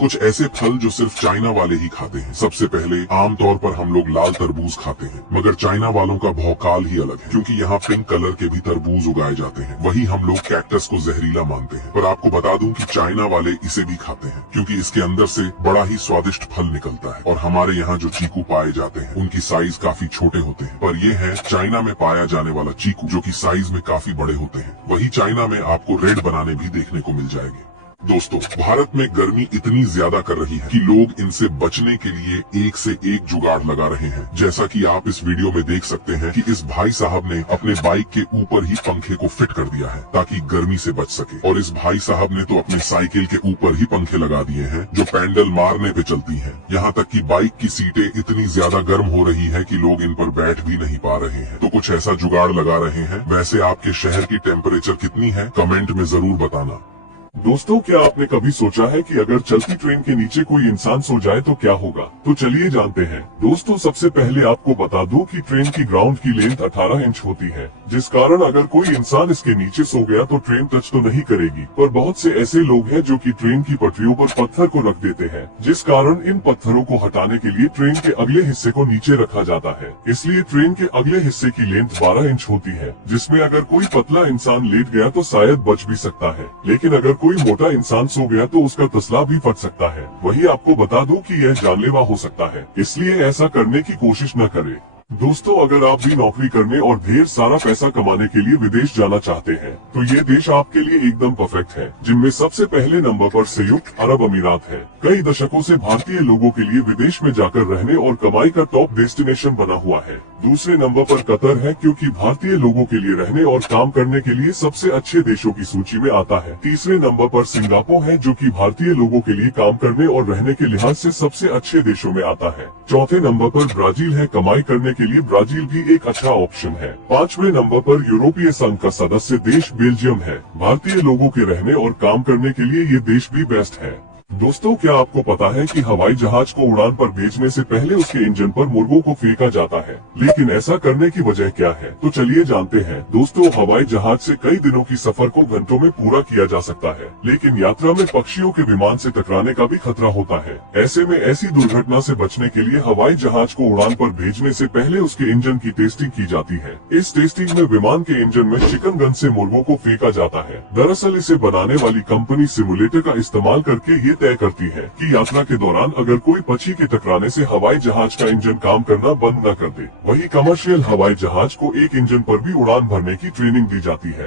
कुछ ऐसे फल जो सिर्फ चाइना वाले ही खाते हैं। सबसे पहले आमतौर पर हम लोग लाल तरबूज खाते हैं, मगर चाइना वालों का भौकाल ही अलग है, क्योंकि यहाँ पिंक कलर के भी तरबूज उगाए जाते हैं। वही हम लोग कैक्टस को जहरीला मानते हैं, पर आपको बता दूं कि चाइना वाले इसे भी खाते हैं, क्योंकि इसके अंदर से बड़ा ही स्वादिष्ट फल निकलता है। और हमारे यहाँ जो चीकू पाए जाते हैं उनकी साइज काफी छोटे होते हैं, पर ये है चाइना में पाया जाने वाला चीकू, जो की साइज में काफी बड़े होते हैं। वही चाइना में आपको रेड बनाने भी देखने को मिल जाएंगे। दोस्तों, भारत में गर्मी इतनी ज्यादा कर रही है कि लोग इनसे बचने के लिए एक से एक जुगाड़ लगा रहे हैं। जैसा कि आप इस वीडियो में देख सकते हैं कि इस भाई साहब ने अपने बाइक के ऊपर ही पंखे को फिट कर दिया है ताकि गर्मी से बच सके। और इस भाई साहब ने तो अपने साइकिल के ऊपर ही पंखे लगा दिए हैं जो पैडल मारने पे चलती हैं। यहाँ तक कि बाइक की सीटें इतनी ज्यादा गर्म हो रही है कि लोग इन पर बैठ भी नहीं पा रहे हैं। तो कुछ ऐसा जुगाड़ लगा रहे हैं। वैसे आपके शहर की टेम्परेचर कितनी है, कमेंट में जरूर बताना। दोस्तों, क्या आपने कभी सोचा है कि अगर चलती ट्रेन के नीचे कोई इंसान सो जाए तो क्या होगा? तो चलिए जानते हैं। दोस्तों, सबसे पहले आपको बता दूं कि ट्रेन की ग्राउंड की लेंथ 18 इंच होती है, जिस कारण अगर कोई इंसान इसके नीचे सो गया तो ट्रेन टच तो नहीं करेगी। पर बहुत से ऐसे लोग हैं जो कि ट्रेन की पटरियों पर पत्थर को रख देते हैं, जिस कारण इन पत्थरों को हटाने के लिए ट्रेन के अगले हिस्से को नीचे रखा जाता है। इसलिए ट्रेन के अगले हिस्से की लेंथ 12 इंच होती है, जिसमें अगर कोई पतला इंसान लेट गया तो शायद बच भी सकता है, लेकिन अगर कोई मोटा इंसान सो गया तो उसका तसला भी फट सकता है। वही आपको बता दूं कि यह जानलेवा हो सकता है, इसलिए ऐसा करने की कोशिश न करें। दोस्तों, अगर आप भी नौकरी करने और ढेर सारा पैसा कमाने के लिए विदेश जाना चाहते हैं तो ये देश आपके लिए एकदम परफेक्ट है, जिनमें सबसे पहले नंबर पर संयुक्त अरब अमीरात है। कई दशकों से भारतीय लोगों के लिए विदेश में जाकर रहने और कमाई का टॉप डेस्टिनेशन बना हुआ है। दूसरे नंबर पर कतर है, क्योंकि भारतीय लोगों के लिए रहने और काम करने के लिए सबसे अच्छे देशों की सूची में आता है। तीसरे नंबर पर सिंगापुर है, जो कि भारतीय लोगों के लिए काम करने और रहने के लिहाज से सबसे अच्छे देशों में आता है। चौथे नंबर पर ब्राजील है, कमाई करने के लिए ब्राजील भी एक अच्छा ऑप्शन है। पांचवें नंबर पर यूरोपीय संघ का सदस्य देश बेल्जियम है। भारतीय लोगों के रहने और काम करने के लिए ये देश भी बेस्ट है। दोस्तों, क्या आपको पता है कि हवाई जहाज को उड़ान पर भेजने से पहले उसके इंजन पर मुर्गों को फेंका जाता है? लेकिन ऐसा करने की वजह क्या है? तो चलिए जानते हैं। दोस्तों, हवाई जहाज से कई दिनों की सफर को घंटों में पूरा किया जा सकता है, लेकिन यात्रा में पक्षियों के विमान से टकराने का भी खतरा होता है। ऐसे में ऐसी दुर्घटना से बचने के लिए हवाई जहाज को उड़ान पर भेजने से पहले उसके इंजन की टेस्टिंग की जाती है। इस टेस्टिंग में विमान के इंजन में चिकन गन से मुर्गों को फेंका जाता है। दरअसल इसे बनाने वाली कंपनी सिमुलेटर का इस्तेमाल करके ये तय करती है कि यात्रा के दौरान अगर कोई पक्षी के टकराने से हवाई जहाज का इंजन काम करना बंद न कर दे। वही कमर्शियल हवाई जहाज को एक इंजन पर भी उड़ान भरने की ट्रेनिंग दी जाती है।